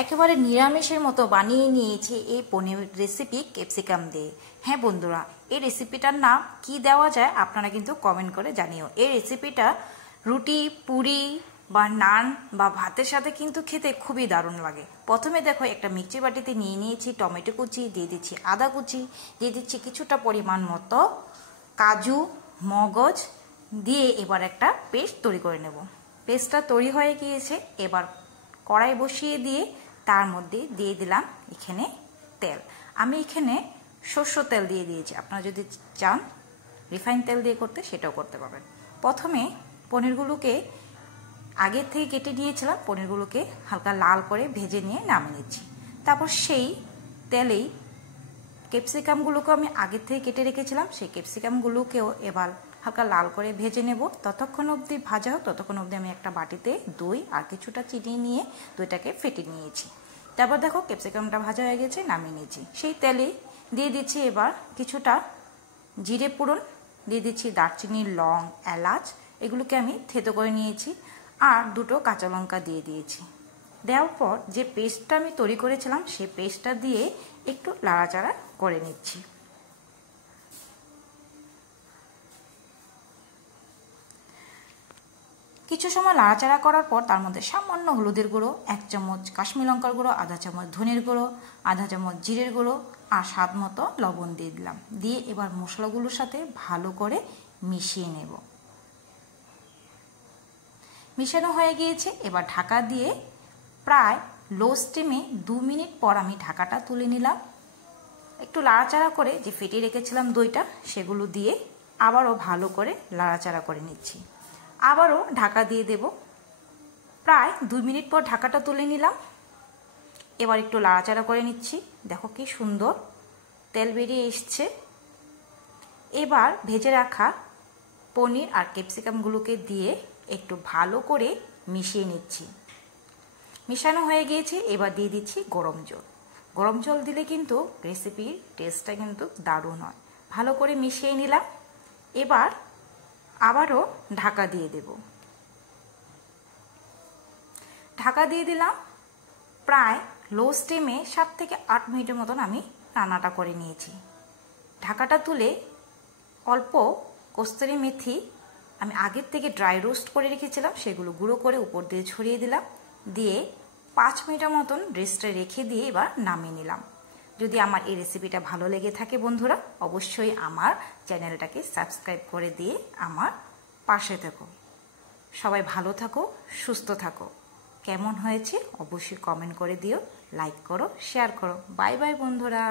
একেবারে নিরামিষের মতো বানিয়ে নিয়েছি এই পনির রেসিপি ক্যাপসিকাম দিয়ে। হ্যাঁ বন্ধুরা, এই রেসিপিটার নাম কি দেওয়া যায় আপনারা কিন্তু কমেন্ট করে জানিও। এই রেসিপিটা রুটি, পুরি বা নান বা ভাতের সাথে কিন্তু খেতে খুবই দারুণ লাগে। প্রথমে দেখো একটা মিক্সি বাটিতে নিয়ে নিয়েছি টমেটো কুচি, দিয়ে দিচ্ছি আদা কুচি, দিয়ে দিচ্ছি কিছুটা পরিমাণ মতো কাজু, মগজ দিয়ে এবার একটা পেস্ট তৈরি করে নেব। পেস্টটা তৈরি হয়ে গিয়েছে, এবার কড়াই বসিয়ে দিয়ে তার মধ্যে দিয়ে দিলাম এখানে তেল। আমি এখানে সরষের তেল দিয়ে দিয়েছি, আপনারা যদি চান রিফাইন তেল দিয়ে করতে সেটাও করতে পারবেন। প্রথমে পনিরগুলোকে আগের থেকে কেটে নিয়েছিলাম, পনিরগুলোকে হালকা লাল করে ভেজে নিয়ে নামিয়ে নিচ্ছি। তারপর সেই তেলেই ক্যাপসিকামগুলোকে আমি আগের থেকে কেটে রেখেছিলাম, সেই ক্যাপসিকামগুলোকেও এবার হালকা লাল করে ভেজে নেব। ততক্ষণ অবধি ভাজা হোক, ততক্ষণ অবধি আমি একটা বাটিতে দই আর কিছুটা চিনি নিয়ে দইটাকে ফেটে নিয়েছি। তারপর দেখো ক্যাপসিকামটা ভাজা হয়ে গেছে, নামিয়ে নিয়েছি। সেই তেলেই দিয়ে দিচ্ছি এবার কিছুটা জিরে ফোড়ন, দিয়ে দিচ্ছি দারচিনি, লং, এলাচ, এগুলোকে আমি থেতো করে নিয়েছি, আর দুটো কাঁচা লঙ্কা দিয়ে দিয়েছি। দেওয়ার পর যে পেস্টটা আমি তৈরি করেছিলাম সেই পেস্টটা দিয়ে একটু নাড়াচাড়া করে নিচ্ছি। কিছু সময় নাড়াচাড়া করার পর তার মধ্যে সামান্য হলুদের গুঁড়ো, 1 চামচ কাশ্মীরি লঙ্কার গুঁড়ো, আধা চামচ ধনের গুঁড়ো, আধা চামচ জিরের গুঁড়ো আর স্বাদ মতো লবণ দিয়ে দিলাম। দিয়ে এবার মশলাগুলোর সাথে ভালো করে মিশিয়ে নেব। মিশানো হয়ে গিয়েছে, এবার ঢাকা দিয়ে প্রায় লো স্টিমে 2 মিনিট পর আমি ঢাকাটা তুলে নিলাম। একটু নাড়াচাড়া করে যে ফেটিয়ে রেখেছিলাম দইটা, সেগুলো দিয়ে আবারও ভালো করে নাড়াচাড়া করে নিচ্ছি। আবারও ঢাকা দিয়ে দেব। প্রায় 2 মিনিট পর ঢাকাটা তুলে নিলাম। এবার একটু নাড়াচাড়া করে নিচ্ছি। দেখো কি সুন্দর তেল বেরিয়ে এসছে। এবার ভেজে রাখা পনির আর ক্যাপসিকামগুলোকে দিয়ে একটু ভালো করে মিশিয়ে নিচ্ছি। মিশানো হয়ে গিয়েছে, এবার দিয়ে দিচ্ছি গরম জল। গরম জল দিলে কিন্তু রেসিপির টেস্টটা কিন্তু দারুণ হয়। ভালো করে মিশিয়ে নিলাম। এবার আবারও ঢাকা দিয়ে দেব। ঢাকা দিয়ে দিলাম। প্রায় লো স্টিমে 7 থেকে 8 মিনিটের মতন আমি রান্নাটা করে নিয়েছি। ঢাকাটা তুলে অল্প কস্তুরি মেথি আমি আগের থেকে ড্রাই রোস্ট করে রেখেছিলাম, সেগুলো গুঁড়ো করে উপর দিয়ে ছড়িয়ে দিলাম। দিয়ে 5 মিনিটের মতন রেস্টে রেখে দিয়ে এবার নামিয়ে নিলাম। যদি আমার এই রেসিপিটা ভালো লেগে থাকে বন্ধুরা, অবশ্যই আমার চ্যানেলটাকে সাবস্ক্রাইব করে দিয়ে আমার পাশে থাকো। সবাই ভালো থাকো, সুস্থ থাকো। কেমন হয়েছে অবশ্যই কমেন্ট করে দিও, লাইক করো, শেয়ার করো। বাই বাই বন্ধুরা।